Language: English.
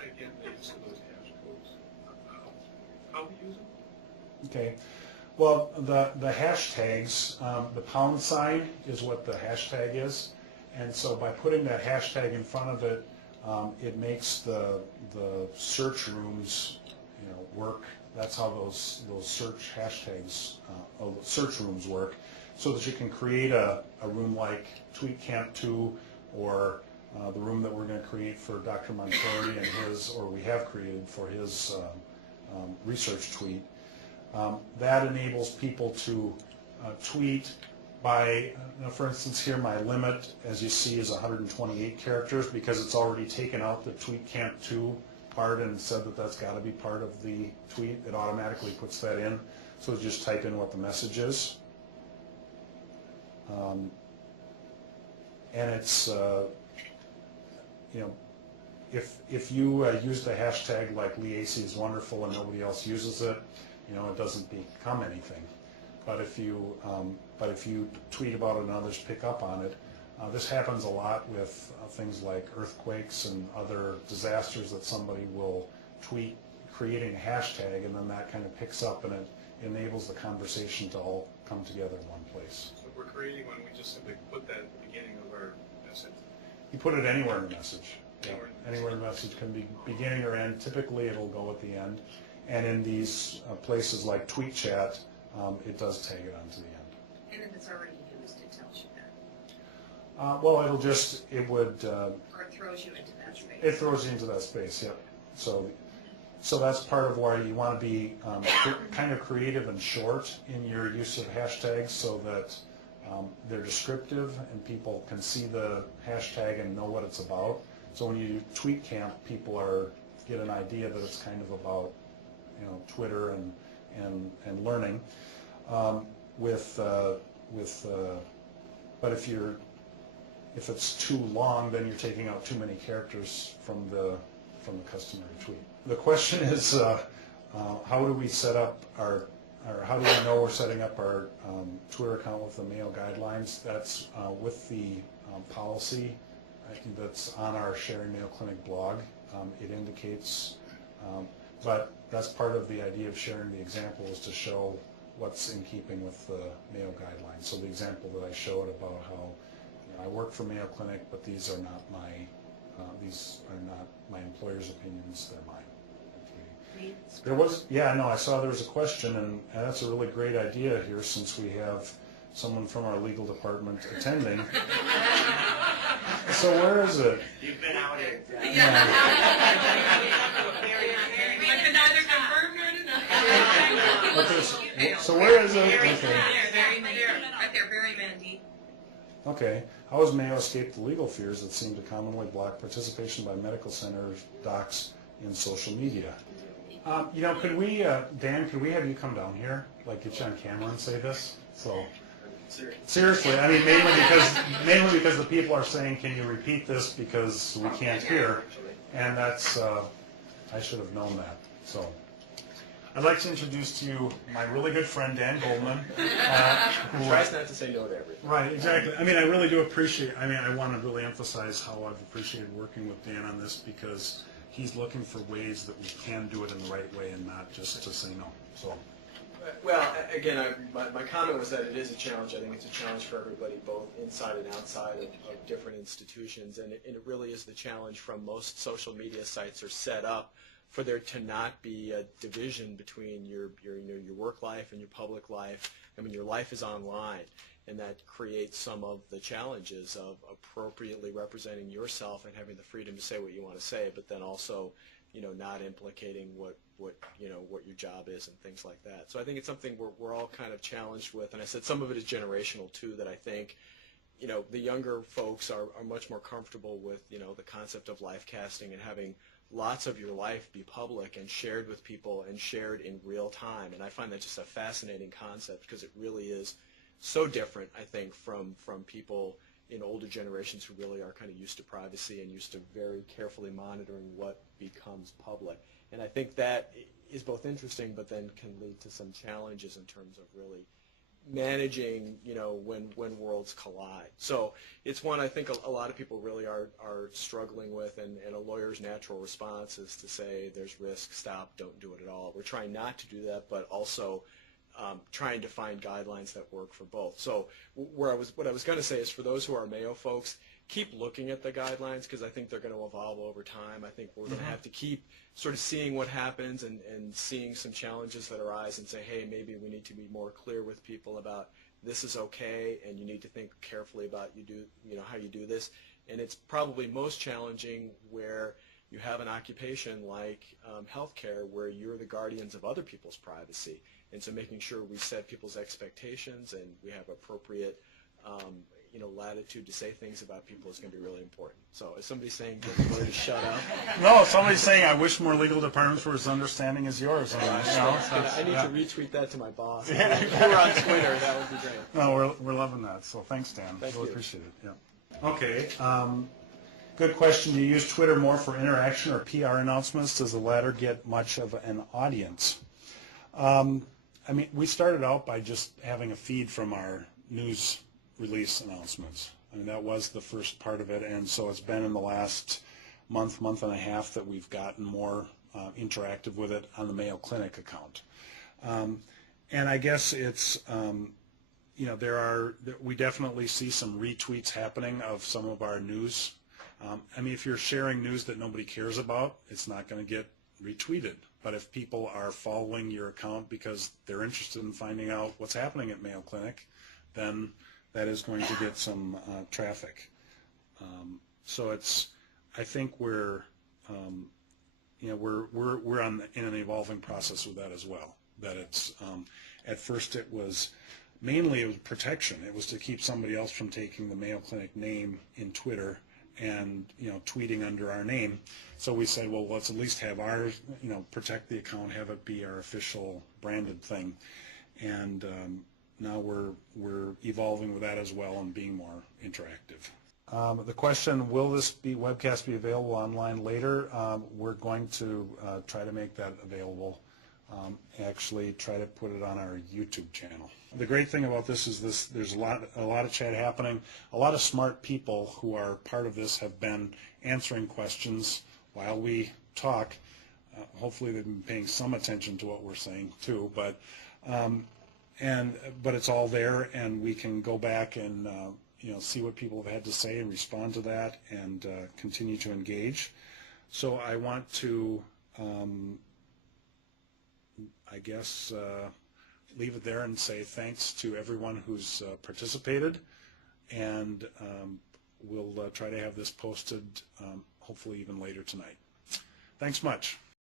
Define again the use of those hash codes. How we use them? Okay. Well, the hashtags, the pound sign is what the hashtag is, and so by putting that hashtag in front of it, it makes the search rooms, work. That's how those search hashtags, search rooms work, so that you can create a room like Tweetcamp 2, or the room that we're going to create for Dr. Montori and his, or we have created for his research tweet. That enables people to tweet by, for instance, here my limit, as you see, is 128 characters because it's already taken out the Tweetcamp 2 part and said that that's got to be part of the tweet. It automatically puts that in. So just type in what the message is. And it's, if you use the hashtag like Liacy is wonderful and nobody else uses it, it doesn't become anything. But if you tweet about it and others pick up on it, this happens a lot with things like earthquakes and other disasters, that somebody will tweet creating a hashtag, and then that kind of picks up and it enables the conversation to all come together in one place. So if we're creating one, we just simply put that at the beginning of our message? You put it anywhere in the message. Anywhere in the message, can be beginning or end. Typically it'll go at the end. And in these places like Tweet Chat, it does tag it onto the end. And if it's already used, it tells you that. Well, it would... or it throws you into that space. It throws you into that space, yep. So that's part of why you want to be kind of creative and short in your use of hashtags, so that they're descriptive and people can see the hashtag and know what it's about. So when you do Tweetcamp, people get an idea that it's kind of about Twitter and learning. But if it's too long, then you're taking out too many characters from the customary tweet. The question is, how do we set up or how do we know we're setting up our Twitter account with the Mayo guidelines? That's with the policy that's on our Sharing Mayo Clinic blog. It indicates, but that's part of the idea of sharing the example, is to show what's in keeping with the Mayo guidelines. So the example that I showed about how I work for Mayo Clinic, but these are not my employer's opinions, they're mine. Okay. There was, I saw there was a question, and that's a really great idea here, since we have someone from our legal department attending. So where is it? You've been outed. Yeah. I can neither confirm nor deny. So where is it? Right Okay. there, very Mandy. Okay. How has Mayo escaped the legal fears that seem to commonly block participation by medical centers, docs, in social media? Could we, Dan, could we have you come down here, like get you on camera and say this? So, seriously, I mean, mainly because the people are saying, can you repeat this, because we can't hear, and that's, I should have known that. So, I'd like to introduce to you my really good friend, Dan Goldman. Who tries not to say no to everything. Right, exactly. I mean, I really do appreciate, I want to really emphasize how I've appreciated working with Dan on this, because he's looking for ways that we can do it in the right way and not just to say no. So. Well, again, my comment was that it is a challenge. I think it's a challenge for everybody, both inside and outside of different institutions, and it really is the challenge from most social media sites are set up for there to not be a division between your work life and your public life. I mean, your life is online, and that creates some of the challenges of appropriately representing yourself and having the freedom to say what you want to say, but then also, not implicating what your job is and things like that. So I think it's something we're all kind of challenged with, and I said some of it is generational too. That I think, the younger folks are much more comfortable with the concept of life casting and having lots of your life be public and shared with people and shared in real time. And I find that just a fascinating concept, because it really is so different, I think, from people in older generations who really are kind of used to privacy and used to very carefully monitoring what becomes public. And I think that is both interesting, but then can lead to some challenges in terms of really managing, when worlds collide. So it's one I think a lot of people really are struggling with, and a lawyer's natural response is to say there's risk, stop, don't do it at all. We're trying not to do that, but also trying to find guidelines that work for both. So what I was going to say is, for those who are Mayo folks, keep looking at the guidelines, because I think they're going to evolve over time. I think we're going to have to keep sort of seeing what happens and seeing some challenges that arise and say, hey, maybe we need to be more clear with people about this is okay, and you need to think carefully about how you do this. And it's probably most challenging where you have an occupation like healthcare, where you're the guardians of other people's privacy. And so making sure we set people's expectations and we have appropriate latitude to say things about people is going to be really important. So is somebody saying to shut up? No, somebody's saying I wish more legal departments were as understanding as yours. I need to retweet that to my boss. If you were on Twitter, that would be great. No, we're loving that. So thanks, Dan. Thank really you. Appreciate it. Yeah. Okay. Good question. Do you use Twitter more for interaction or PR announcements? Does the latter get much of an audience? We started out by just having a feed from our news release announcements. That was the first part of it, and so it's been in the last month and a half that we've gotten more interactive with it on the Mayo Clinic account. And I guess it's, we definitely see some retweets happening of some of our news. If you're sharing news that nobody cares about, it's not going to get retweeted. But if people are following your account because they're interested in finding out what's happening at Mayo Clinic, then that is going to get some traffic. So I think we're in an evolving process with that as well. That it's at first it was protection. It was to keep somebody else from taking the Mayo Clinic name in Twitter and tweeting under our name. So we said, well, let's at least have ours, protect the account, have it be our official branded thing. And now we're evolving with that as well and being more interactive. The question, will this webcast be available online later? We're going to try to make that available. Actually try to put it on our YouTube channel. The great thing about this is there's a lot of chat happening. A lot of smart people who are part of this have been answering questions while we talk. Hopefully they've been paying some attention to what we're saying too, but it's all there, and we can go back and see what people have had to say and respond to that and continue to engage. So I want to leave it there and say thanks to everyone who's participated, and we'll try to have this posted hopefully even later tonight. Thanks much.